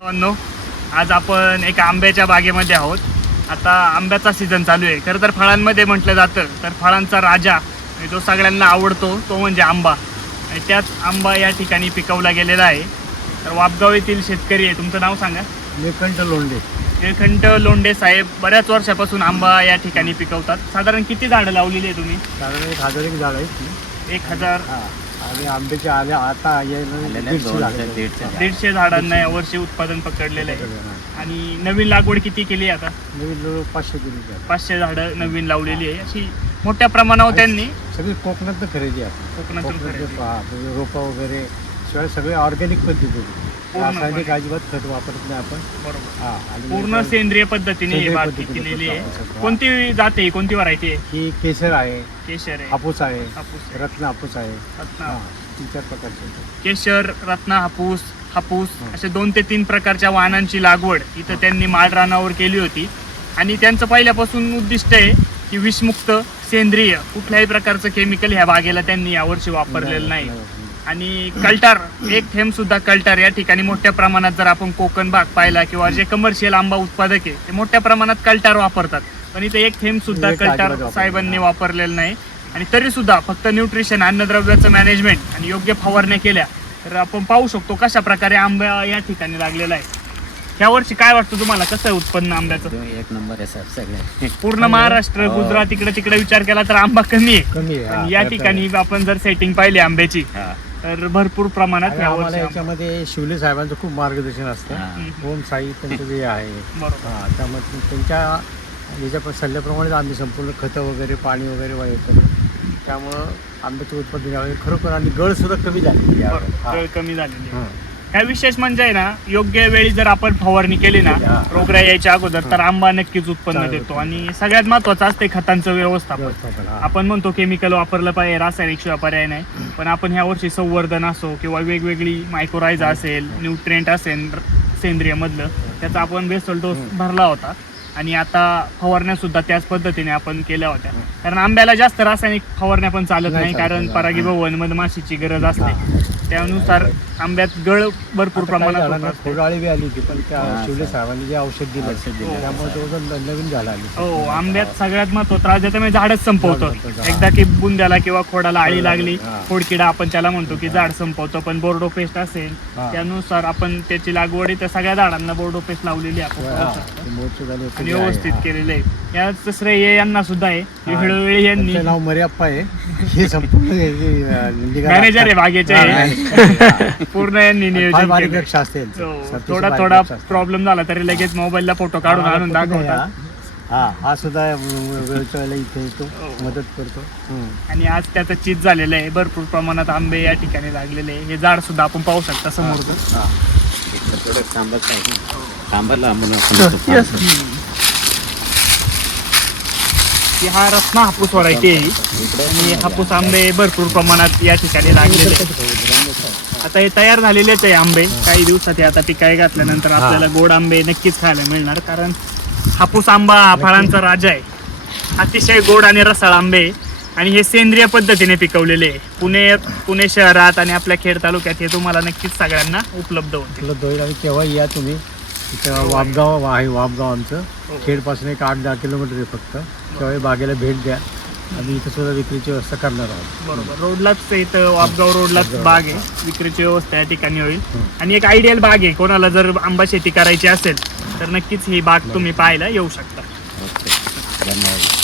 मित्रांनो, आज आपण एका आंब्याच्या बागेमध्ये आहोत. आता आंब्याचा सीझन चालू आहे. खरं तर फळांमध्ये म्हटलं जातं तर फळांचा राजा जो सगळ्यांना आवडतो तो म्हणजे आंबा. आणि त्याच आंबा या ठिकाणी पिकवला गेलेला आहे. तर वापगाव येथील शेतकरी आहे. तुमचं नाव सांगा. निळकंठ लोंढे. निळकंठ लोंढे साहेब बऱ्याच वर्षापासून आंबा या ठिकाणी पिकवतात. साधारण किती झाडं लावलेली आहे तुम्ही? साधारण 1000 झाड आहेत. 1000. आणि आंब्याचे आले आता 150 झाडांना यावर्षी उत्पादन पकडलेलं आहे. आणि नवीन लागवड किती केली आता? नवीन 500 केली. 500 झाडं नवीन लावलेली आहे. अशी मोठ्या प्रमाणावर त्यांनी सगळी कोकणातनं खरेदी आहे. कोकणातून खरेदी. रोपा वगैरे शिवाय सगळे ऑर्गॅनिक पद्धतीने, रासायनिक अजिबात खत वापरत नाही आपण. बरोबर. आणि पूर्ण सेंद्रिय पद्धतीने ही बाग केलेली आहे. कोणती जाते, कोणती व्हरायटी आहे? ही केसर आहे, केशर आहे, हापूस आहे, हापूस, रत्न हापूस आहे. रत्ना, 3-4 प्रकारचे केशर, रत्ना, हापूस, हापूस असे 2 ते 3 प्रकारच्या वाहनांची लागवड इथं त्यांनी माळ रानावर केली होती. आणि त्यांचं पहिल्यापासून उद्दिष्ट आहे की विषमुक्त, सेंद्रिय, कुठल्याही प्रकारचं केमिकल ह्या बागेला त्यांनी यावर्षी वापरलेलं नाही. आणि कल्टार, एक थेंब सुद्धा कल्टार या ठिकाणी मोठ्या प्रमाणात जर आपण कोकण भाग पाहिला किंवा जे कमर्शियल आंबा उत्पादक आहे ते मोठ्या प्रमाणात कल्टार वापरतात. पण इथे एक थेंब सुद्धा कल्टार साहेबांनी वापरलेलं नाही. आणि तरी सुद्धा फक्त न्यूट्रिशन, अन्नद्रव्याचं मॅनेजमेंट आणि योग्य फवारण्या केल्या तर आपण पाहू शकतो कशा प्रकारे आंबा या ठिकाणी लागलेला आहे. ह्या वर्षी काय वाटतं तुम्हाला, कसं आहे उत्पन्न आंब्याचं? 1 नंबर आहे सर. सगळे पूर्ण महाराष्ट्र, गुजरात इकडे तिकडे विचार केला तर आंबा कमी आहे. आणि या ठिकाणी आपण जर सेटिंग पाहिली आंब्याची तर भरपूर प्रमाणात याच्यामध्ये शिवले साहेबांचं खूप मार्गदर्शन असतं. ओम साई त्यांचं जे आहे. त्यामध्ये त्यांच्या याच्या सल्ल्याप्रमाणे आम्ही संपूर्ण खतं वगैरे, पाणी वगैरे वाढवतो. त्यामुळं आंब्याचं उत्पादन यावेळी खरोखर, आणि गळ सुद्धा कमी झाली. कमी झालेली आहे. काय विशेष म्हणजे आहे ना, योग्य वेळी जर आपण फवारणी केली ना रोगराई यायच्या अगोदर तर आंबा नक्कीच उत्पन्न देतो. आणि सगळ्यात महत्वाचं असते खतांचं व्यवस्थापन. आपण म्हणतो केमिकल वापरलं पाहिजे, रासायनिक शिवाय पर्याय नाही. पण आपण ह्या वर्षी संवर्धन असो किंवा वेगवेगळी मायक्रोरायझा असेल, न्यूट्रिएंट असेल सेंद्रिय मधलं, त्याचा आपण बेसल डोस भरला होता. आणि आता फवारण्या सुद्धा त्याच पद्धतीने आपण केल्या होत्या. कारण आंब्याला जास्त रासायनिक फवारण्या पण चालत नाही, कारण परागीभवन, मधमाशीची गरज असते. त्यानुसार आंब्यात गळ भरपूर प्रमाणात खोडाळी बी आली होती, पण त्या शिवले साहेबांनी जे औषध दिलं त्यामुळे तो नवीन झाला. हो, आंब्यात सगळ्यात महत्त्वाचा त्रास त्यामुळे झाडच संपवतो. एकदा की बुंद्याला किंवा खोडाला आळी लागली, खोडकिडा आपण त्याला म्हणतो की झाड संपवतो. पण बोर्डो पेस्ट असेल त्यानुसार आपण त्याची लागवड त्या सगळ्या झाडांना बोर्डो पेस्ट लावलेली आपण आणि व्यवस्थित केलेले आहे. याच श्रेय यांना सुद्धा आहे. वेळोवेळी यांनी, नाव मर्याप्पा आहे, हे संपूर्ण मॅनेजर आहे बागेचे. पूर्ण यांनी नियोजन केलं. थोडा प्रॉब्लेम झाला तरी लगेच मोबाईलला फोटो काढून आणून दाखवतात. हा सुद्धा इथे येतो, मदत करतो. आणि आज त्याचं चीज झालेलं आहे. भरपूर प्रमाणात आंबे या ठिकाणी लागलेले आहे. हे झाड सुद्धा आपण पाहू शकता समोर. हा रत्ना हापूस व्हरायटी आहे. आणि हापूस आंबे भरपूर प्रमाणात या ठिकाणी लागलेले आहेत. आता हे तयार झालेलेच आहे आंबे. काही दिवसात आता पिकाई घातल्यानंतर आपल्याला गोड आंबे नक्कीच खायला मिळणार. कारण हापूस आंबा हा फळांचा राजा आहे. अतिशय गोड आणि रसाळ आंबे. आणि हे सेंद्रिय पद्धतीने पिकवलेले आहे. पुणे शहरात आणि आपल्या खेड तालुक्यात हे तुम्हाला नक्कीच सगळ्यांना उपलब्ध होईल. आणि केव्हा या तुम्ही, वापगाव आहे. वापगाव आमचं खेडपासून एक 8-10 किलोमीटर आहे फक्त. तेव्हा बागेला भेट द्या. आणि इथं सुद्धा विक्रीची व्यवस्था करणार आहोत. बरोबर. रोडलाच इथं वापगाव रोडलाच बाग आहे. विक्रीची व्यवस्था या ठिकाणी होईल. आणि एक आयडियल बाग आहे. कोणाला जर आंबा शेती करायची असेल तर नक्कीच ही बाग तुम्ही पाहायला येऊ शकता. धन्यवाद.